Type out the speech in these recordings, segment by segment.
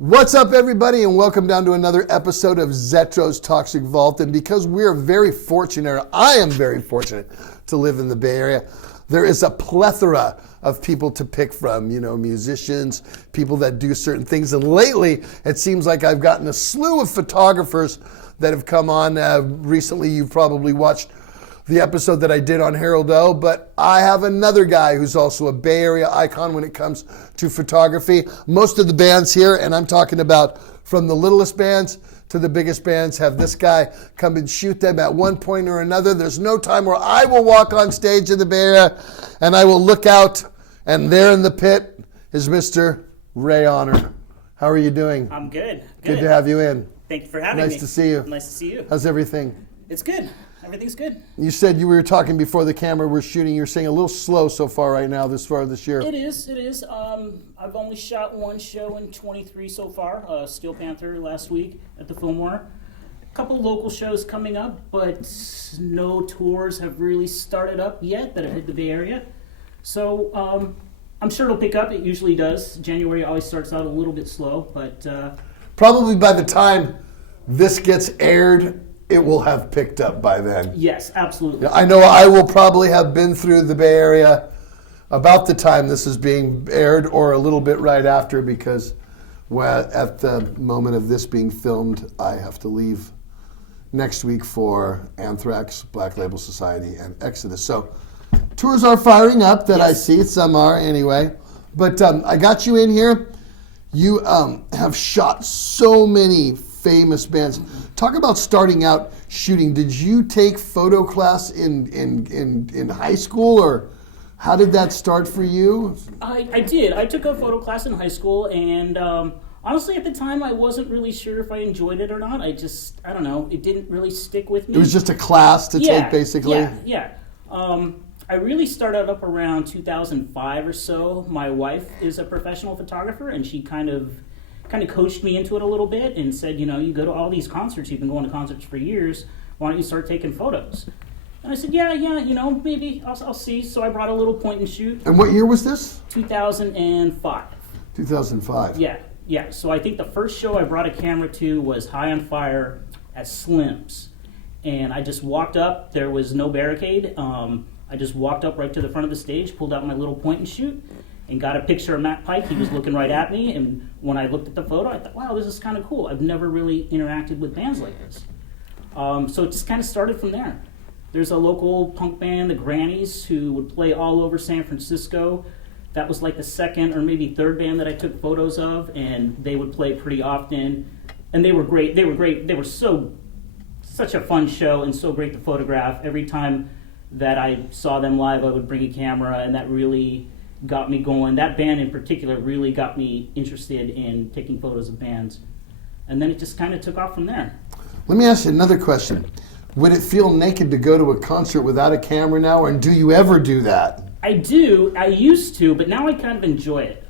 What's up, everybody, and welcome down to another episode of Zetro's Toxic Vault. And because we're very fortunate, I am very fortunate to live in the Bay Area, there is a plethora of people to pick from, musicians, people that do certain things. And lately, it seems like I've gotten a slew of photographers that have come on. Recently, you've probably watched the episode that I did on Harold O, but I have another guy who's also a Bay Area icon when it comes to photography. Most of the bands here, and I'm talking about from the littlest bands to the biggest bands, have this guy come and shoot them at one point or another. There's no time where I will walk on stage in the Bay Area and I will look out, and there in the pit is Mr. Ray Ahner. How are you doing? I'm good. Good to have you in. Thank you for having me. Nice to see you. Nice to see you. How's everything? It's good. Everything's good. You said you were talking before the camera we're shooting. You're saying a little slow so far right now, this year. It is. I've only shot one show in 23 so far, Steel Panther last week at the Fillmore. A couple local shows coming up, but no tours have really started up yet that have hit the Bay Area. So I'm sure it'll pick up. It usually does. January always starts out a little bit slow, but... Probably by the time this gets aired, it will have picked up by then. Yes, absolutely. I know I will probably have been through the Bay Area about the time this is being aired, or a little bit right after, because at the moment of this being filmed, I have to leave next week for Anthrax, Black Label Society, and Exodus. So tours are firing up that I see. Some are anyway. But I got you in here. You have shot so many famous bands. Talk about starting out shooting. Did you take photo class in high school, or how did that start for you? I did. I took a photo class in high school, and honestly, at the time, I wasn't really sure if I enjoyed it or not. I don't know. It didn't really stick with me. It was just a class to take, basically? Yeah. I really started up around 2005 or so. My wife is a professional photographer, and she kind of coached me into it a little bit and said, you go to all these concerts, you've been going to concerts for years, why don't you start taking photos? And I said, yeah, maybe I'll see. So I brought a little point and shoot. And what year was this? 2005. 2005. Yeah. So I think the first show I brought a camera to was High on Fire at Slim's. And I just walked up. There was no barricade. I just walked up right to the front of the stage, pulled out my little point and shoot, and got a picture of Matt Pike. He was looking right at me, and when I looked at the photo, I thought, wow, this is kind of cool. I've never really interacted with bands like this. So it just kind of started from there. There's a local punk band, the Grannies, who would play all over San Francisco. That was like the second or maybe third band that I took photos of, and they would play pretty often. And they were great. They were such a fun show and so great to photograph. Every time that I saw them live, I would bring a camera, and that really got me going. That band in particular really got me interested in taking photos of bands. And then it just kind of took off from there. Let me ask you another question. Would it feel naked to go to a concert without a camera now, and do you ever do that? I do. I used to, but now I kind of enjoy it.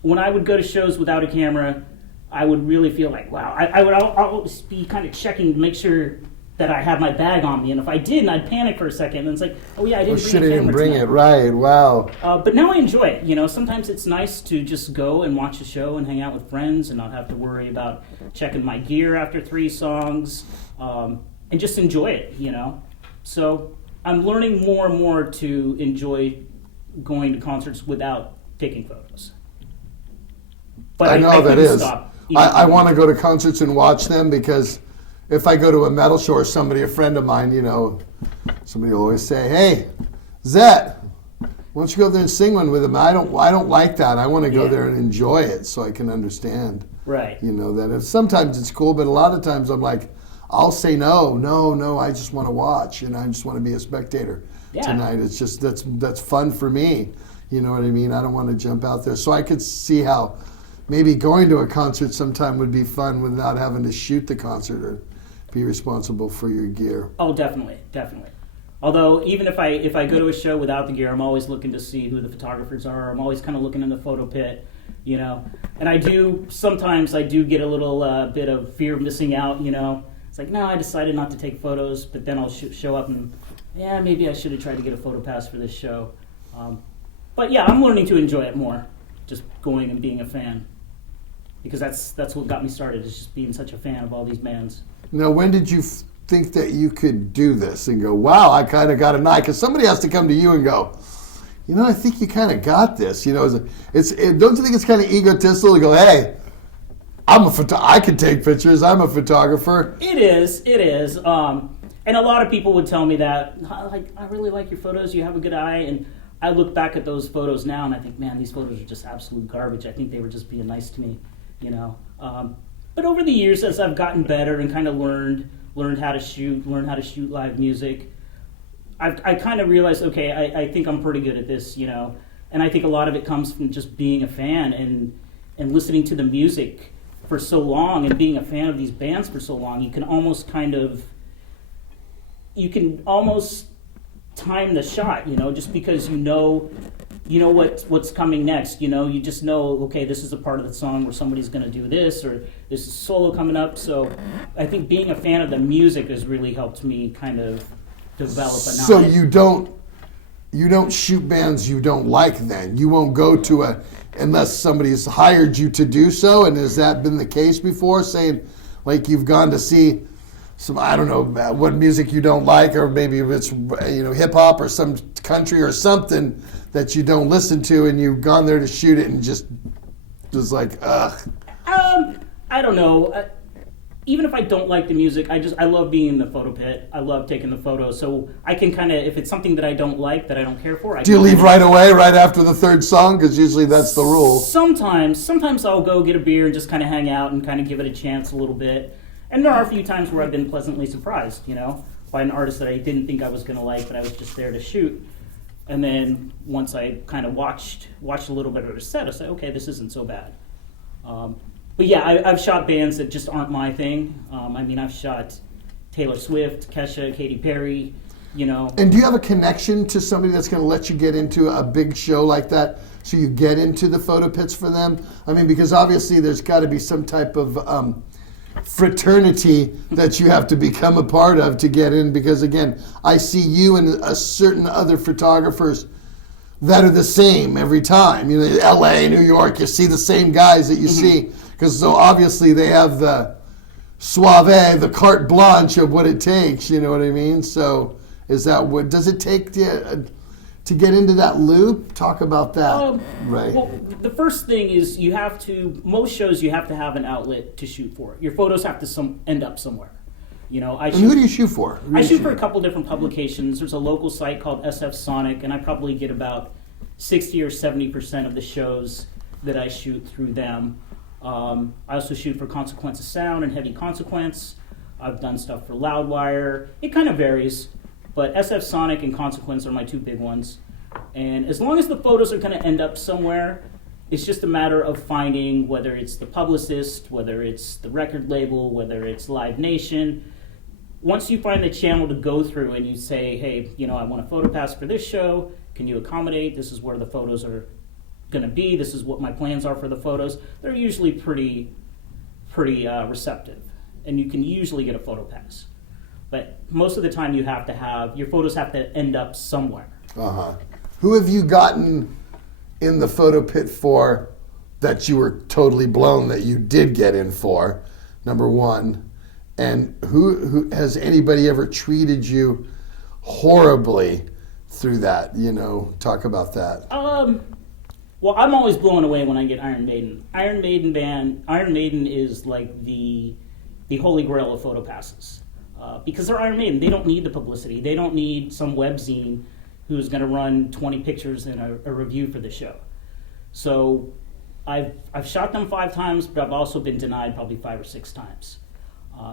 When I would go to shows without a camera, I would really feel like, wow. I would always be kind of checking to make sure that I have my bag on me, and if I didn't, I'd panic for a second, and it's like, oh yeah, I didn't bring a camera. I didn't bring it, right, wow. But now I enjoy it, Sometimes it's nice to just go and watch a show and hang out with friends and not have to worry about checking my gear after 3 songs, and just enjoy it, So I'm learning more and more to enjoy going to concerts without taking photos. But I know that is. I want to go to concerts and watch them, because if I go to a metal show or a friend of mine, somebody will always say, hey, Zet, why don't you go there and sing one with him? I don't like that. I want to go there and enjoy it so I can understand. Right. That sometimes it's cool, but a lot of times I'm like, I'll say no, I just want to watch, I just want to be a spectator tonight. It's just, that's fun for me. You know what I mean? I don't want to jump out there. So I could see how maybe going to a concert sometime would be fun without having to shoot the concert or be responsible for your gear. Oh, definitely. Although, even if I go to a show without the gear, I'm always looking to see who the photographers are. I'm always kind of looking in the photo pit, And sometimes I do get a little bit of fear of missing out, It's like, no, I decided not to take photos, but then I'll show up and, maybe I should have tried to get a photo pass for this show. But yeah, I'm learning to enjoy it more, just going and being a fan. because that's what got me started, is just being such a fan of all these bands. Now, when did you think that you could do this and go, wow, I kind of got an eye? Because somebody has to come to you and go, I think you kind of got this. Don't you think it's kind of egotistical to go, hey, I can take pictures. I'm a photographer. It is. And a lot of people would tell me that, like, I really like your photos. You have a good eye. And I look back at those photos now and I think, man, these photos are just absolute garbage. I think they were just being nice to me, But over the years, as I've gotten better and kind of learned how to shoot live music, I kind of realized, okay, I think I'm pretty good at this, And I think a lot of it comes from just being a fan and listening to the music for so long and being a fan of these bands for so long. You can almost time the shot, just because you know what's coming next. You just know, okay, this is a part of the song where somebody's going to do this, or this is solo coming up. So I think being a fan of the music has really helped me kind of develop a knowledge. So you don't shoot bands you don't like then? You won't go to unless somebody's hired you to do so? And has that been the case before, saying, like, you've gone to see some, I don't know, what music you don't like, or maybe it's, hip hop or some country or something that you don't listen to, and you've gone there to shoot it and just like, ugh? I don't know. Even if I don't like the music, I love being in the photo pit. I love taking the photos. So I can kind of, if it's something that I don't like, that I don't care for. Do you leave right away, right after the third song? Because usually that's the rule. Sometimes I'll go get a beer and just kind of hang out and kind of give it a chance a little bit. And there are a few times where I've been pleasantly surprised, by an artist that I didn't think I was going to like, but I was just there to shoot. And then once I kind of watched a little bit of their set, I said, okay, this isn't so bad. But yeah, I've shot bands that just aren't my thing. I've shot Taylor Swift, Kesha, Katy Perry, And do you have a connection to somebody that's going to let you get into a big show like that, so you get into the photo pits for them? Because obviously there's got to be some type of fraternity that you have to become a part of to get in, because again, I see you and a certain other photographers that are the same every time. LA, New York, you see the same guys that you see, because so obviously they have the suave, the carte blanche of what it takes, you know what I mean? So is that what does it take to get into that loop? Talk about that. Right. Well, the first thing is most shows you have to have an outlet to shoot for. Your photos have to end up somewhere. And who do you shoot for? I shoot for a couple different publications. There's a local site called SF Sonic, and I probably get about 60 or 70% of the shows that I shoot through them. I also shoot for Consequence of Sound and Heavy Consequence. I've done stuff for Loudwire. It kind of varies, but SF Sonic and Consequence are my two big ones. And as long as the photos are going to end up somewhere, it's just a matter of finding whether it's the publicist, whether it's the record label, whether it's Live Nation. Once you find the channel to go through and you say, hey, I want a photo pass for this show, can you accommodate? This is where the photos are going to be. This is what my plans are for the photos. They're usually pretty receptive, and you can usually get a photo pass. But most of the time your photos have to end up somewhere. Uh-huh. Who have you gotten in the photo pit for that you were totally blown that you did get in for, number one? And who has anybody ever treated you horribly through that? Talk about that. Well, I'm always blown away when I get Iron Maiden. Iron Maiden is like the holy grail of photo passes. Because they're Iron Maiden. They don't need the publicity. They don't need some webzine who's going to run 20 pictures in a review for the show. So I've shot them 5 times, but I've also been denied probably 5 or 6 times.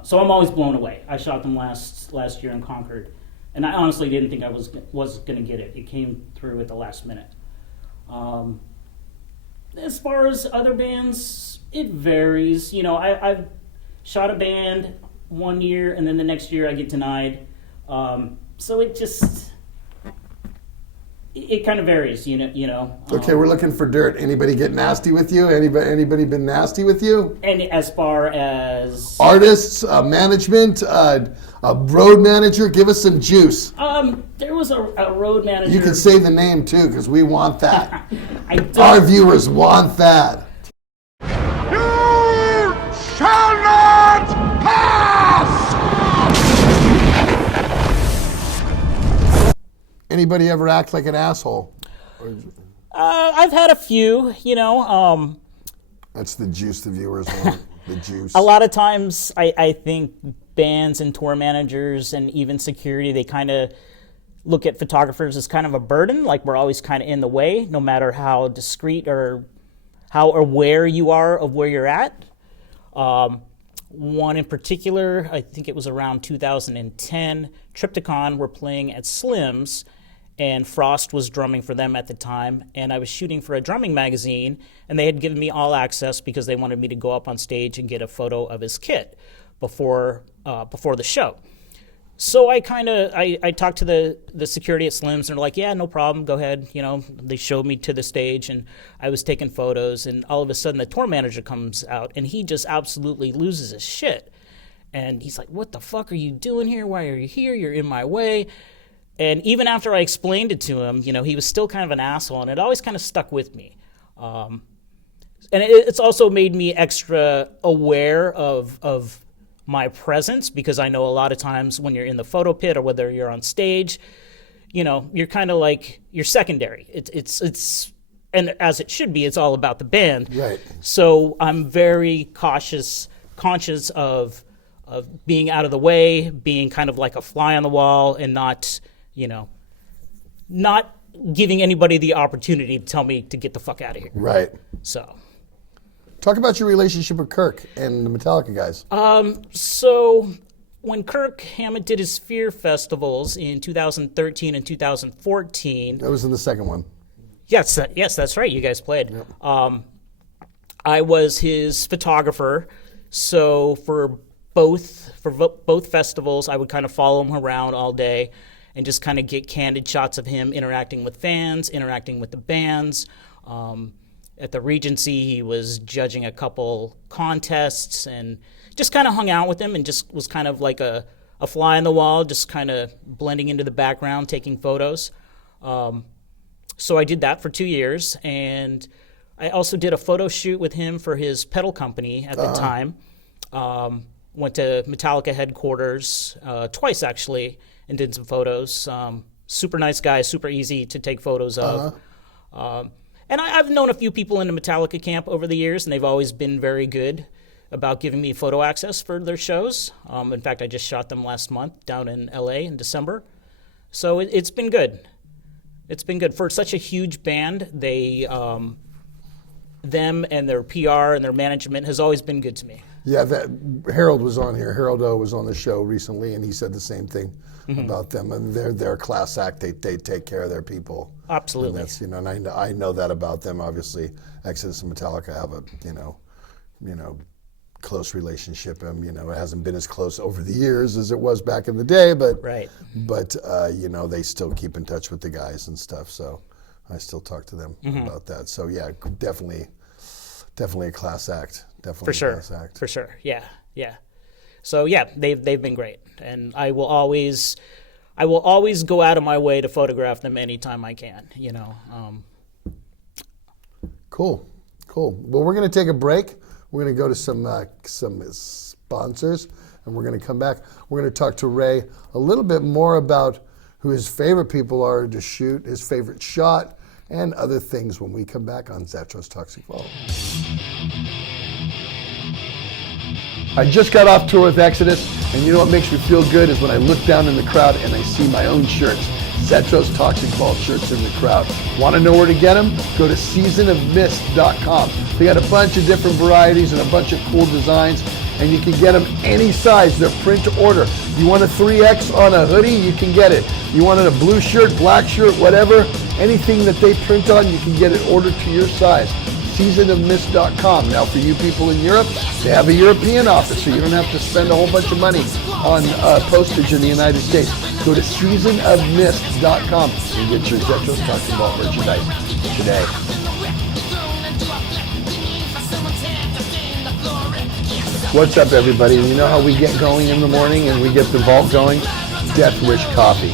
So I'm always blown away. I shot them last year in Concord, and I honestly didn't think I was going to get it. It came through at the last minute. As far as other bands, it varies. I've shot a band one year, and then the next year I get denied. So it kind of varies, Okay, we're looking for dirt. Anybody get nasty with you? Anybody been nasty with you? And as far as artists, management, a road manager, give us some juice. There was a road manager. You can say the name too, because we want that. Our viewers want that. You Anybody ever act like an asshole? I've had a few, you know. That's the juice the viewers want. The juice. A lot of times I think bands and tour managers and even security, they kind of look at photographers as kind of a burden, like we're always kind of in the way, no matter how discreet or how aware you are of where you're at. One in particular, I think it was around 2010, Triptychon were playing at Slim's, and Frost was drumming for them at the time, and I was shooting for a drumming magazine, and they had given me all access because they wanted me to go up on stage and get a photo of his kit before the show. So I talked to the security at Slim's, and they're like, yeah, no problem, go ahead. You know, they showed me to the stage, and I was taking photos, and all of a sudden the tour manager comes out, and he just absolutely loses his shit. And he's like, what the fuck are you doing here? Why are you here? You're in my way. And even after I explained it to him, you know, he was still kind of an asshole, and it always kind of stuck with me. And it's also made me extra aware of my presence, because I know a lot of times when you're in the photo pit or whether you're on stage, you know, you're kind of like, you're secondary. It's and as it should be, it's all about the band. Right. So I'm very conscious of being out of the way, being kind of like a fly on the wall, and not, you know, not giving anybody the opportunity to tell me to get the fuck out of here. Right. So. Talk about your relationship with Kirk and the Metallica guys. So when Kirk Hammett did his Fear festivals in 2013 and 2014. That was in the second one. Yes, that's right. You guys played. Yep. I was his photographer. So for both festivals, I would kind of follow him around all day and just kind of get candid shots of him interacting with fans, interacting with the bands. At the Regency, he was judging a couple contests, and just kind of hung out with him and just was kind of like a fly on the wall, just kind of blending into the background, taking photos. So I did that for 2 years, and I also did a photo shoot with him for his pedal company at the time. Went to Metallica headquarters twice, actually, and did some photos. Super nice guy, super easy to take photos of. And I've known a few people in the Metallica camp over the years, and they've always been very good about giving me photo access for their shows. In fact, I just shot them last month down in LA in December. So it's been good. It's been good. For such a huge band, them and their PR and their management has always been good to me. Yeah, Harold was on here. Harold O was on the show recently, and he said the same thing about them. And they're a class act. They take care of their people. Absolutely. And that's, you know, and I know that about them. Obviously, Exodus and Metallica have a close relationship. You know, it hasn't been as close over the years as it was back in the day, but right. But you know, they still keep in touch with the guys and stuff. So I still talk to them about that. So yeah, definitely a class act. Definitely for sure. A class act. For sure. Yeah. So yeah, they've been great, and I will always go out of my way to photograph them anytime I can. You know. Cool. Well, we're going to take a break. We're going to go to some sponsors, and we're going to come back. We're going to talk to Ray a little bit more about who his favorite people are to shoot, his favorite shot, and other things when we come back on Zetro's Toxic Vault. I just got off tour with Exodus, and you know what makes me feel good is when I look down in the crowd and I see my own shirts. Zetro's Toxic Vault shirts in the crowd. Want to know where to get them? Go to seasonofmist.com. They got a bunch of different varieties and a bunch of cool designs, and you can get them any size. They're print to order. You want a 3X on a hoodie? You can get it. You want a blue shirt, black shirt, whatever, anything that they print on, you can get it ordered to your size. seasonofmist.com. Now, for you people in Europe, they have a European office, so you don't have to spend a whole bunch of money on postage in the United States. Go to seasonofmist.com and get your Zetro's Toxic Vault merchandise today. What's up, everybody? You know how we get going in the morning and we get the vault going? Death Wish Coffee.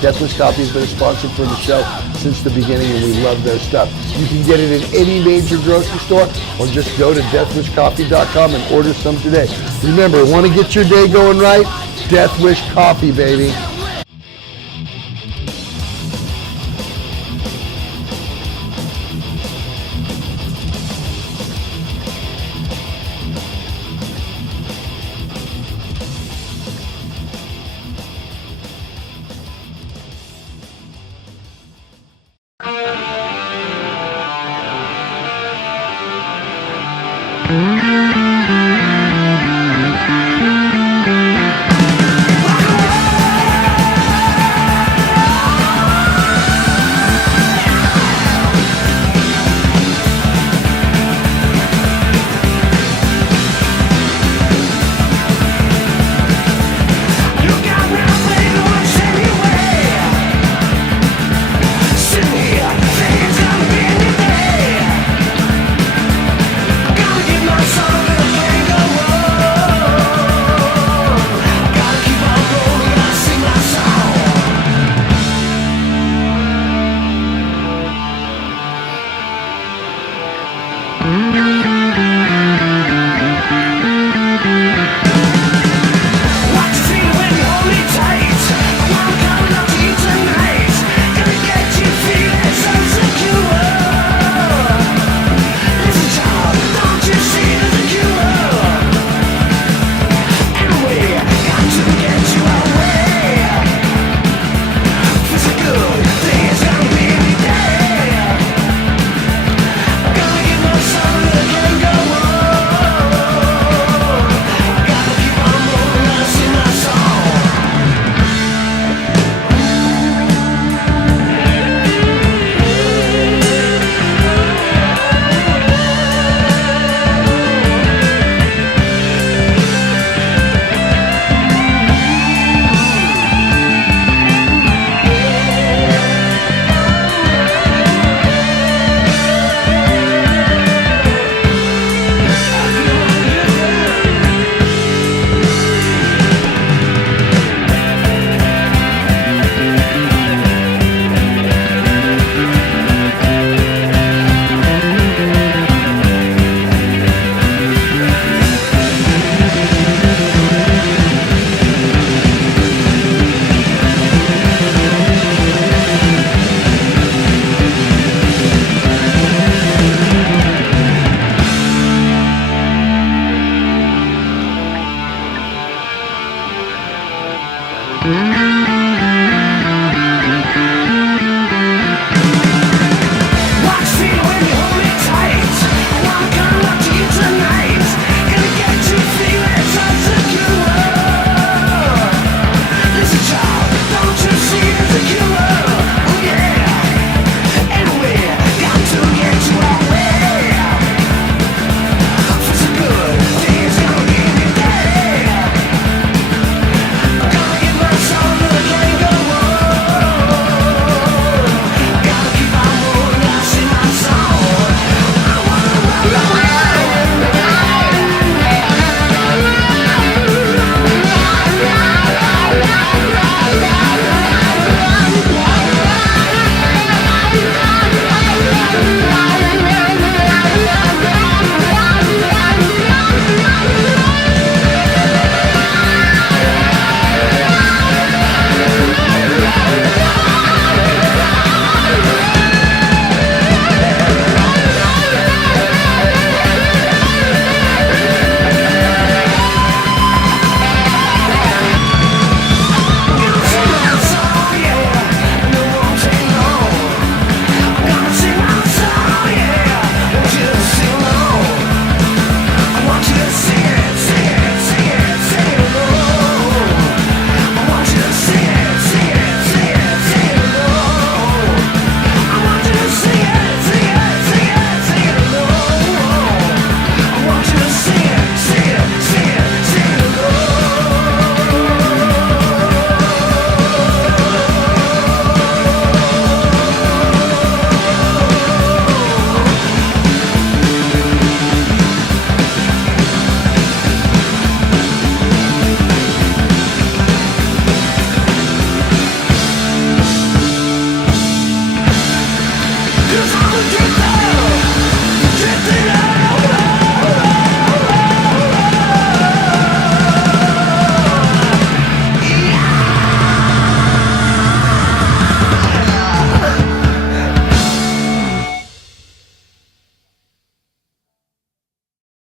Death Wish Coffee has been a sponsor for the show since the beginning, and we love their stuff. You can get it in any major grocery store, or just go to deathwishcoffee.com and order some today. Remember, want to get your day going right? Death Wish Coffee, baby. Bye.